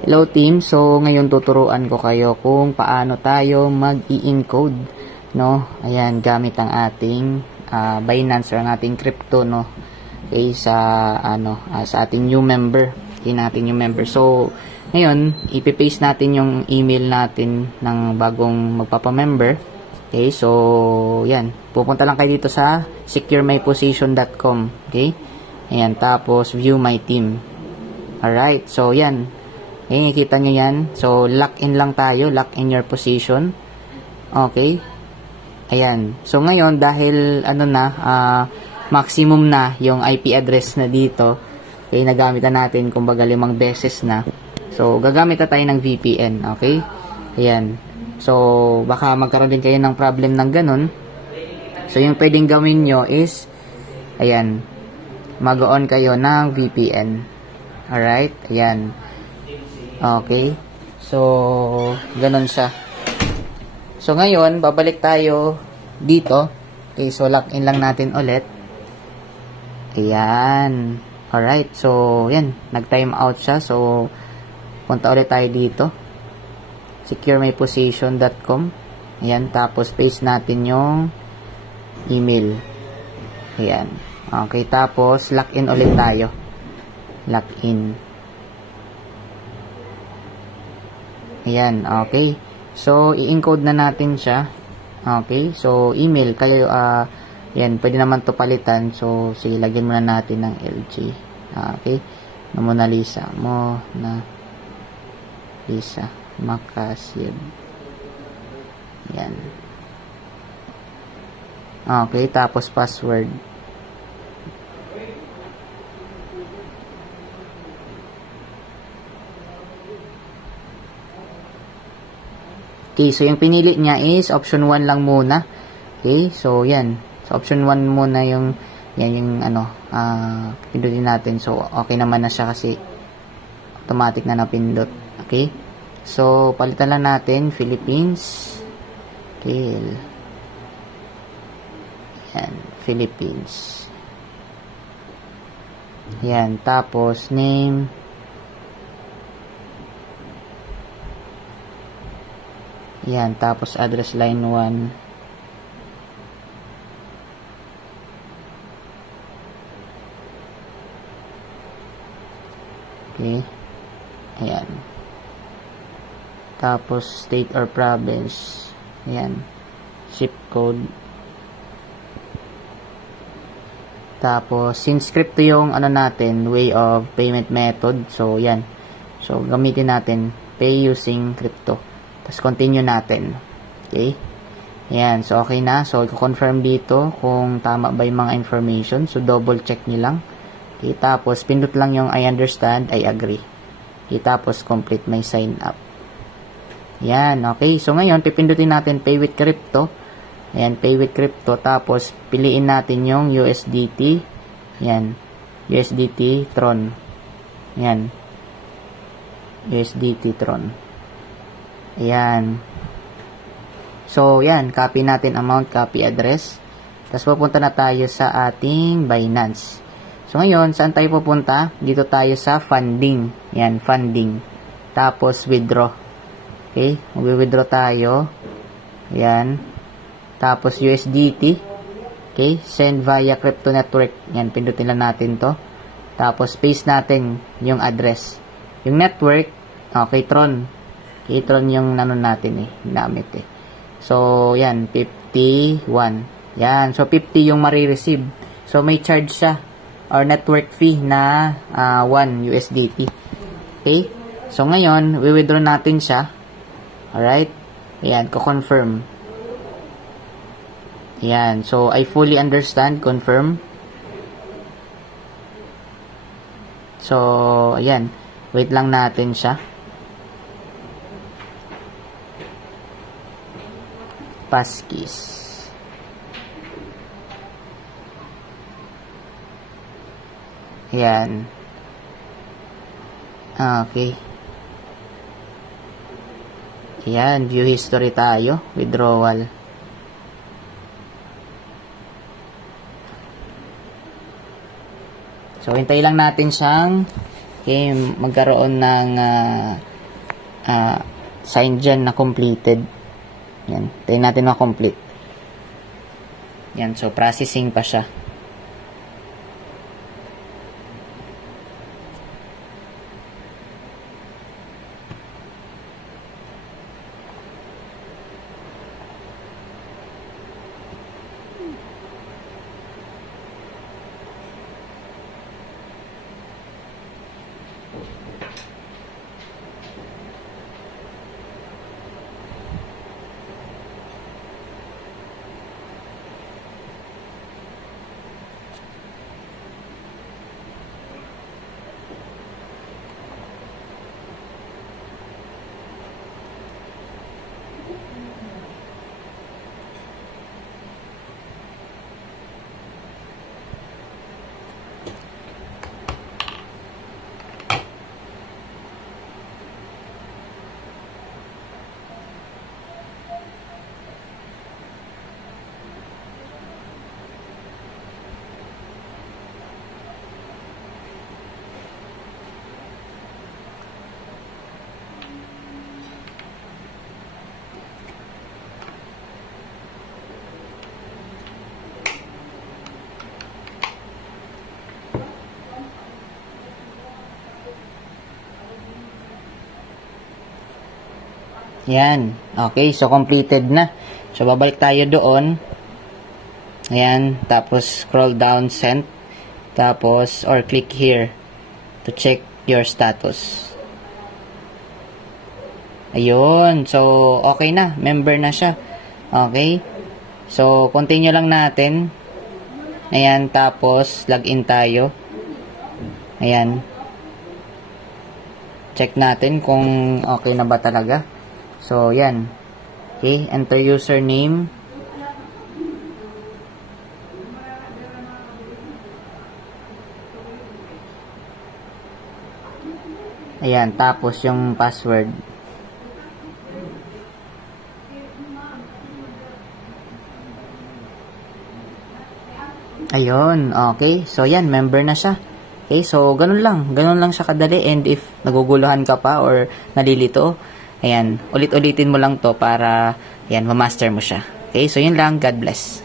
Hello team, so ngayon tuturuan ko kayo kung paano tayo mag-i-encode, no? Ayan, gamit ang ating Binance or ang ating crypto, no? Okay, sa ating new member. Okay, natin new member. So, ngayon, ipipaste natin yung email natin ng bagong magpapa-member. Okay, so, yan. Pupunta lang kayo dito sa securemyposition.com. Okay? Ayan, tapos view my team. Alright, so yan. Ayan, nakikita nyo yan. So, lock in lang tayo. Lock in your position. Okay. Ayan. So, ngayon, dahil, maximum na yung IP address na dito, okay, nagamit na natin, kumbaga 5 beses na. So, gagamit na tayo ng VPN. Okay. Ayan. So, baka magkaroon din kayo ng problem ng ganun. So, yung pwedeng gawin nyo is, ayan, mag-on kayo ng VPN. Alright. Ayan. Okay. So, ganun siya. So, ngayon, babalik tayo dito. Okay, so, lock in lang natin ulit. Ayan. Alright. So, yan. Nag-time out siya. So, punta ulit tayo dito. securemyposition.com. Ayan. Tapos, paste natin yung email. Ayan. Okay. Tapos, lock in ulit tayo. Lock in. Ayan, okay. So, i-encode na natin siya. Okay, so, email. Kayo, yan, pwede naman to palitan. So, sige, lagyan muna natin ng LG. Okay. Mona Lisa. Mona Lisa. Makasib. Yan. Okay, tapos password. Okay, so yung pinili niya is option 1 lang muna. Okay, so yan. So option 1 muna yung pindutin natin. So okay naman na siya kasi automatic na napindot. Okay? So palitan lang natin Philippines. Okay. Yan, Philippines. Yan, tapos name. Yan, tapos address line 1. Okay. Ayan. Tapos state or province. Ayan. Zip code. Tapos since crypto yung natin, way of payment method. So, yan. So, gamitin natin pay using crypto. Tapos, continue natin. Okay? Ayan. So, okay na. So, i-confirm dito kung tama ba yung mga information. So, double check nyo lang. Okay? Tapos, pindot lang yung I understand, I agree. Okay? Tapos, complete my sign up. Ayan. Okay. So, ngayon, pipindutin natin pay with crypto. Ayan. Pay with crypto. Tapos, piliin natin yung USDT. Ayan. USDT Tron. Ayan. USDT Tron. Ayan. So, yan. Copy natin amount, copy address. Tapos, pupunta na tayo sa ating Binance. So, ngayon, saan tayo pupunta? Dito tayo sa funding. Yan, funding. Tapos, withdraw. Okay? Mag-withdraw tayo. Ayan. Tapos, USDT. Okay? Send via crypto network. Yan, pindutin lang natin to. Tapos, paste natin yung address. Yung network, okay, Tron. Tron yung natin ginamit So, yan, 51. Yan, so 50 yung marireceive. So, may charge siya or network fee na 1 USDT. Okay? So, ngayon, we-withdraw natin siya. Alright? Ayan, ko-confirm. Ayan, so I fully understand, confirm. So, ayan, wait lang natin siya. Passkeys. Ayan. Okay. Ayan, view history tayo. Withdrawal. So, hintayin lang natin siyang Okay, magkaroon ng sign dyan na completed. Yan, tayo natin ma-complete. Yan, so processing pa siya. Yan. Okay, so completed na. So, babalik tayo doon. Ayan. Tapos, scroll down, send. Tapos, or click here to check your status. Ayun. So, okay na. Member na siya. Okay. So, continue lang natin. Ayan. Tapos, login tayo. Ayan. Check natin kung okay na ba talaga. So, yan. Okay, enter username. Ayan, tapos yung password. Ayun, okay. So, yan, member na siya. Okay, so, ganun lang siya kadali. And if naguguluhan ka pa or nalilito, ayan, ulit-ulitin mo lang to para, ayan, ma-master mo siya. Okay, so yun lang. God bless.